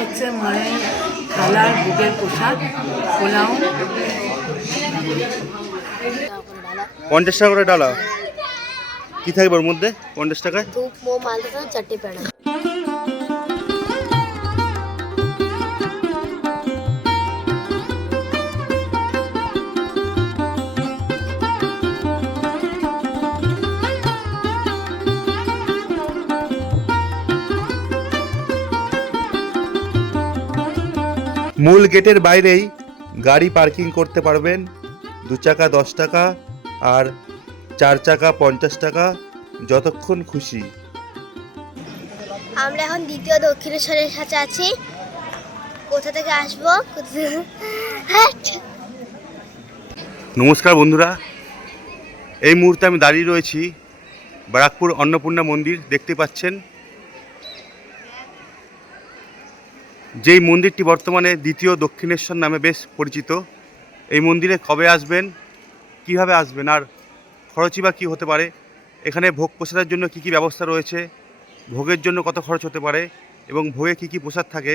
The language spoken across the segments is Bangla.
হচ্ছে মায়ের থালার ভোগের প্রসাদ পোলাও। 50 টাকা করে ডালা। কি থাকবে ওর মধ্যে 50 টাকায়? ধূপ মোম আলতা চারটে পেড়া। মূল গেটের বাইরেই গাড়ি পার্কিং করতে পারবেন। 2 চাকা 10 টাকা আর 4 চাকা 50 টাকা, যতক্ষণ খুশি। আমরা এখন দ্বিতীয় দক্ষিণেশ্বরের কাছে আছি। কোথা থেকে আসবো? নমস্কার বন্ধুরা, এই মুহূর্তে আমি দাঁড়িয়ে রয়েছি ব্যারাকপুর অন্নপূর্ণা মন্দির। দেখতে পাচ্ছেন যেই মন্দিরটি বর্তমানে দ্বিতীয় দক্ষিণেশ্বর নামে বেশ পরিচিত। এই মন্দিরে কবে আসবেন, কিভাবে আসবেন, আর খরচই বা কী হতে পারে, এখানে ভোগ প্রসাদের জন্য কি কি ব্যবস্থা রয়েছে, ভোগের জন্য কত খরচ হতে পারে এবং ভোগে কি কি প্রসাদ থাকে,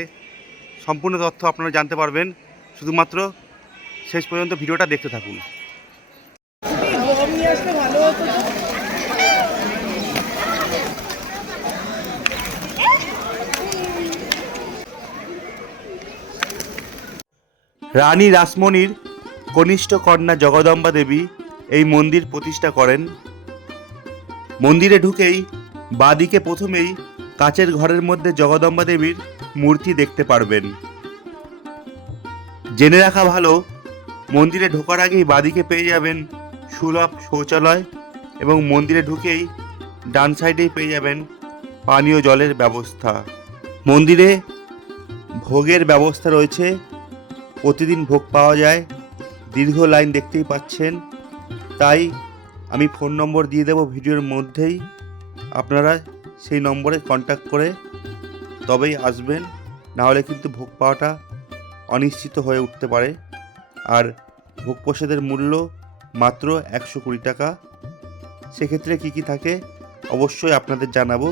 সম্পূর্ণ তথ্য আপনারা জানতে পারবেন। শুধুমাত্র শেষ পর্যন্ত ভিডিওটা দেখতে থাকুন। রানী রাসমণির কনিষ্ঠ কন্যা জগদম্বা দেবী এই মন্দির প্রতিষ্ঠা করেন। মন্দিরে ঢুকেই বাঁদিকে প্রথমেই কাচের ঘরের মধ্যে জগদম্বা দেবীর মূর্তি দেখতে পারবেন। জেনে রাখা ভালো, মন্দিরে ঢোকার আগেই বাঁদিকে পেয়ে যাবেন সুলভ শৌচালয় এবং মন্দিরে ঢুকেই ডান সাইডেই পেয়ে যাবেন পানীয় জলের ব্যবস্থা। মন্দিরে ভোগের ব্যবস্থা রয়েছে, প্রতিদিন ভোগ পাওয়া যায়। দীর্ঘ লাইন দেখতেই পাচ্ছেন, তাই আমি ফোন নম্বর দিয়ে দেব ভিডিওর মধ্যেই। আপনারা সেই নম্বরে কন্ট্যাক্ট করে তবেই আসবেন, নাহলে কিন্তু ভোগ পাওয়াটা অনিশ্চিত হয়ে উঠতে পারে। আর ভোগ প্রসাদের মূল্য মাত্র 120 টাকা। সেক্ষেত্রে কি কি থাকে অবশ্যই আপনাদের জানাবো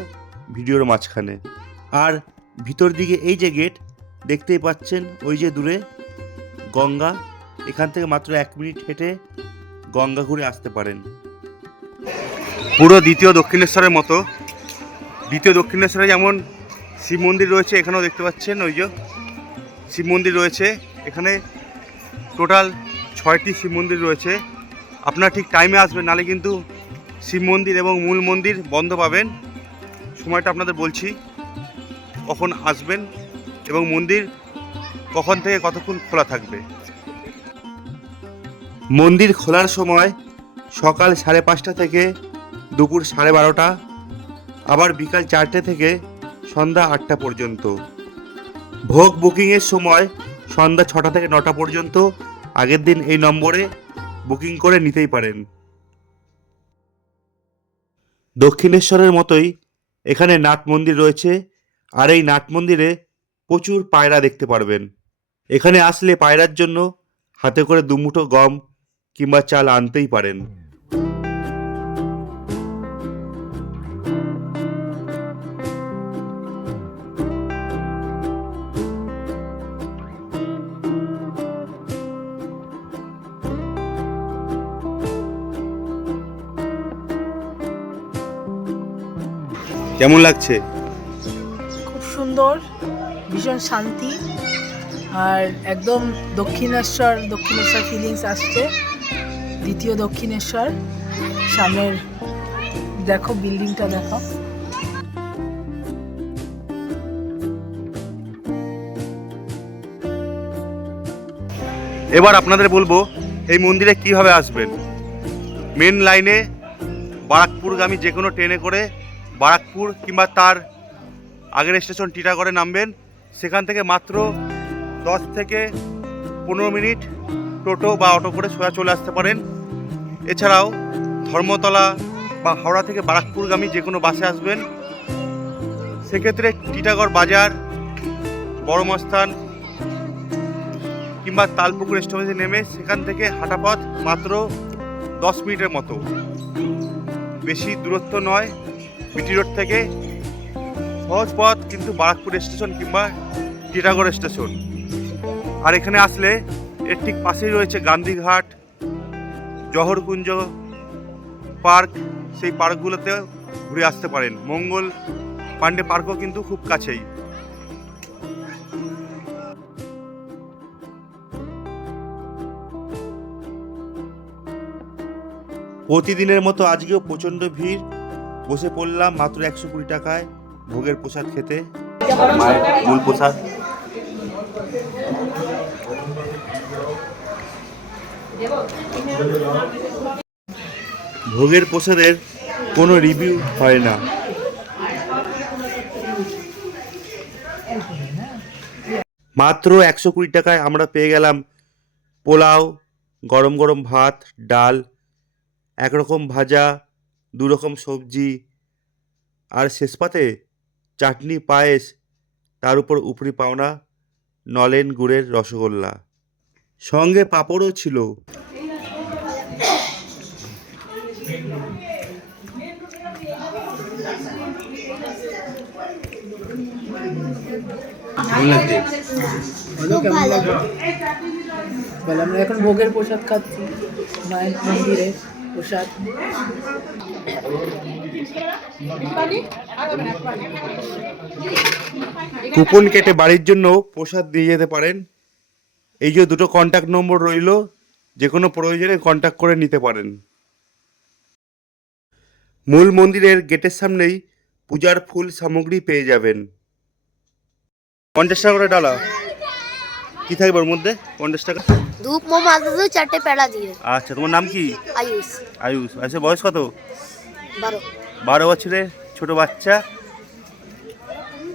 ভিডিওর মাঝখানে। আর ভিতর দিকে এই যে গেট দেখতেই পাচ্ছেন, ওই যে দূরে গঙ্গা, এখান থেকে মাত্র 1 মিনিট হেঁটে গঙ্গা ঘুরে আসতে পারেন। পুরো দ্বিতীয় দক্ষিণেশ্বরের মতো, দ্বিতীয় দক্ষিণেশ্বরে যেমন শিব মন্দির রয়েছে, এখানেও দেখতে পাচ্ছেন ওই যে শিব মন্দির রয়েছে। এখানে টোটাল 6টি শিব মন্দির রয়েছে। আপনারা ঠিক টাইমে আসবেন, নাহলে কিন্তু শিব মন্দির এবং মূল মন্দির বন্ধ পাবেন। সময়টা আপনাদের বলছি কখন আসবেন এবং মন্দির কখন থেকে কতক্ষণ খোলা থাকবে। মন্দির খোলার সময় সকাল 5:30 থেকে দুপুর 12:30, আবার বিকাল 4টে থেকে সন্ধ্যা 8টা পর্যন্ত। ভোগ বুকিংয়ের সময় সন্ধ্যা 6টা থেকে 9টা পর্যন্ত। আগের দিন এই নম্বরে বুকিং করে নিতেই পারেন। দক্ষিণেশ্বরের মতোই এখানে নাট মন্দির রয়েছে, আর এই নাট মন্দিরে প্রচুর পায়রা দেখতে পারবেন। এখানে আসলে পায়রার জন্য হাতে করে 2 মুঠো গম কিংবা চাল আনতেই পারেন। কেমন লাগছে? খুব সুন্দর, ভীষণ শান্তি, আর একদম দক্ষিণেশ্বর ফিলিংস আসছে। দ্বিতীয় দক্ষিণেশ্বর, সামনের দেখো বিল্ডিংটা দেখো। এবার আপনাদের বলবো এই মন্দিরে কিভাবে আসবেন। মেন লাইনে বারাকপুরগামী যে কোনো ট্রেনে করে বারাকপুর কিংবা তার আগের স্টেশন টিটাগড়ে নামবেন। সেখান থেকে মাত্র 10 থেকে 15 মিনিট টোটো বা অটো করে সোজা চলে আসতে পারেন। এছাড়াও ধর্মতলা বা হাওড়া থেকে বারাকপুরগামী যে কোনো বাসে আসবেন। সেক্ষেত্রে টিটাগড় বাজার, বড়মস্থান কিংবা তালপুকুর স্টপেজে নেমে সেখান থেকে হাঁটা পথ মাত্র 10 মিনিটের মতো, বেশি দূরত্ব নয়। বিটি রোড থেকে সহজ পথ, কিন্তু বারাকপুর স্টেশন কিংবা টিটাগড় স্টেশন। আর এখানে আসলে এর ঠিক পাশেই রয়েছে গান্ধীঘাট, জহরকুঞ্জ পার্ক, সেই পার্কগুলোতে ঘুরে আসতে পারেন। মঙ্গল পাণ্ডে পার্কও কিন্তু খুব কাছেই। প্রতিদিনের মতো আজকেও প্রচণ্ড ভিড়। বসে পড়লাম মাত্র 120 টাকায় ভোগের প্রসাদ খেতে, মায়ের মূল প্রসাদ। ভোগের প্রসাদের কোনো রিভিউ হয় না। মাত্র 120 টাকায় আমরা পেয়ে গেলাম পোলাও, গরম গরম ভাত, ডাল, একরকম ভাজা, 2 রকম সবজি, আর শেষ পাতে চাটনি, পায়েস, তার উপর উপরি পাওনা নলেন গুড়ের রসগোল্লা, সঙ্গে পাঁপড়ও ছিল। আমরা এখন ভোগের প্রসাদ খাচ্ছি, মায়ের মন্দিরের প্রসাদ। কুপন কেটে বাড়ির জন্য প্রসাদ দিয়ে যেতে পারেন। এই যে 2টো কন্ট্যাক্ট নম্বর রইল, যে কোনো প্রয়োজনে কন্ট্যাক্ট করে নিতে পারেন। মূল মন্দিরের গেটের সামনেই পূজার ফুল সামগ্রী পেয়ে যাবেন। 50 টাকা করে ডালা। কি থাকবে ওর মধ্যে? 50 টাকা। ধূপ, মোম, আলতা, 4টে পেড়া দিয়ে। আচ্ছা, তোমার নাম কি? আয়ুষ। আয়ুষ। আচ্ছা, বয়স কত? 12। 12 বছরের ছোট বাচ্চা।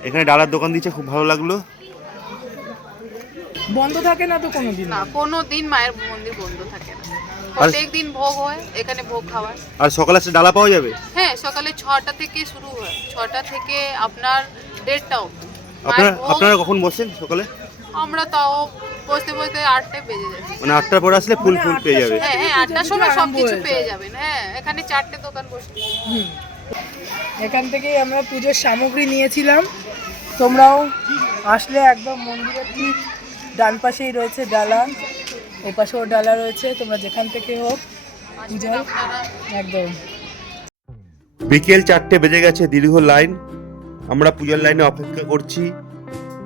এখানে ডালার দোকান দিচ্ছে, খুব ভালো লাগলো। বন্ধ থাকে না তো কোনোদিন? না, কোনোদিন মায়ের মন্দির বন্ধ থাকে না। প্রত্যেকদিন ভোগ হয় এখানে, ভোগ খাওয়ায়। আর সকালে আসলে ডালা পাওয়া যাবে? হ্যাঁ, সকালে 6টা থেকে শুরু হয়, 6টা থেকে আপনার 1:30টা অবধি। আপনারা কখন বসেন সকালে? আমরা তাও বসতে বসতে 8টে বেজে যায়। মানে 8টার পরে আসলে ফুল পেয়ে যাবে? হ্যাঁ হ্যাঁ, 8টার সময় সবকিছু পেয়ে যাবেন। হ্যাঁ, এখানে 4টে দোকান বসে। এখান থেকেই আমরা পুজোর সামগ্রী নিয়েছিলাম। তোমরাও আসলে একদম মন্দিরের ঠিক ডান পাশেই রয়েছে ডালা, এই পাশেও ডালা রয়েছে, তোমরা যেখান থেকে হোক পূজার একদম। বিকেল 4টে বেজে গেছে, দীর্ঘ লাইন। আমরা পূজার লাইনে অপেক্ষা করছি।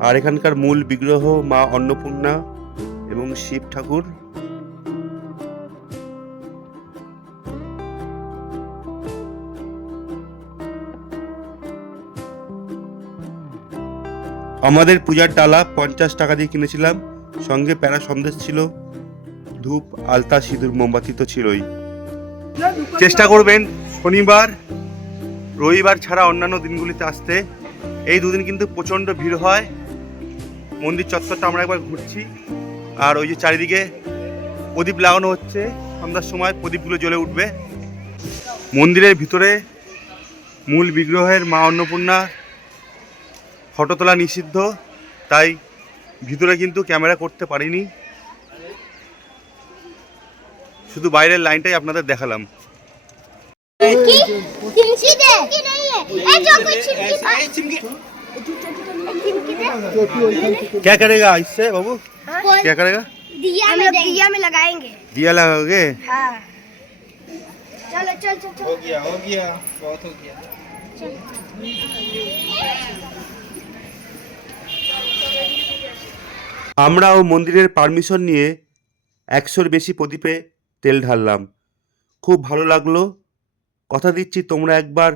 আর এখানকার মূল বিগ্রহ মা অন্নপূর্ণা এবং শিব ঠাকুর। আমাদের পূজার ডালা 50 টাকা দিয়ে কিনেছিলাম, সঙ্গে প্যারা সন্দেশ ছিল, ধূপ, আলতা, সিঁদুর, মোমবাতি তো ছিলই। চেষ্টা করবেন শনিবার, রবিবার ছাড়া অন্যান্য দিনগুলিতে আসতে। এই দুদিন কিন্তু প্রচণ্ড ভিড় হয়। মন্দির চত্বরটা আমরা একবার ঘুরছি। আর ওই যে চারিদিকে প্রদীপ লাগানো হচ্ছে, সন্ধ্যার সময় প্রদীপগুলো জ্বলে উঠবে। মন্দিরের ভিতরে মূল বিগ্রহের মা অন্নপূর্ণা ফটো তোলা নিষিদ্ধ, তাই ভিতরে কিন্তু ক্যামেরা করতে পারিনি, শুধু বাইরের লাইনটাই আপনাদের দেখালাম। क्या करेगा इससे बाबू? क्या करेगा? दिया में लगाएंगे। दिया लगाओगे? हाँ। चलो चल चल चल। हो गया बहुत हो गया। আমরাও মন্দিরের পারমিশন নিয়ে 100-র বেশি প্রদীপে তেল ঢাললাম। খুব ভালো লাগলো। কথা দিচ্ছি তোমরা একবার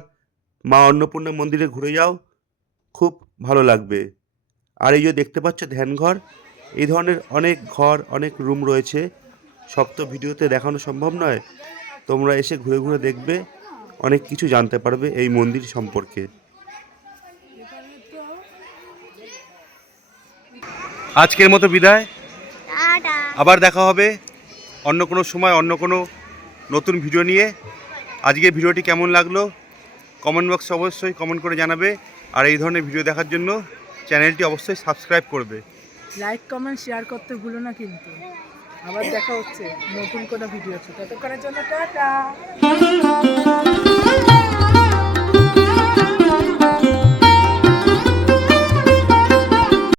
মা অন্নপূর্ণা মন্দিরে ঘুরে যাও, খুব ভালো লাগবে। আর এই যে দেখতে পাচ্ছ ধ্যানঘর, এই ধরনের অনেক ঘর, অনেক রুম রয়েছে। সব তো ভিডিওতে দেখানো সম্ভব নয়, তোমরা এসে ঘুরে ঘুরে দেখবে, অনেক কিছু জানতে পারবে এই মন্দির সম্পর্কে। আজকের মতো বিদায়, टाटा। আবার দেখা হবে অন্য কোনো সময়, অন্য কোনো নতুন ভিডিও নিয়ে। আজকের ভিডিওটি কেমন লাগলো কমেন্ট বক্সে অবশ্যই কমেন্ট করে জানাবে। আর এই ধরনের ভিডিও দেখার জন্য চ্যানেলটি অবশ্যই সাবস্ক্রাইব করবে। লাইক, কমেন্ট, শেয়ার করতে ভুলো না কিন্তু। আবার দেখা হচ্ছে নতুন কোনো ভিডিও আছে, ততক্ষণের জন্য টাটা।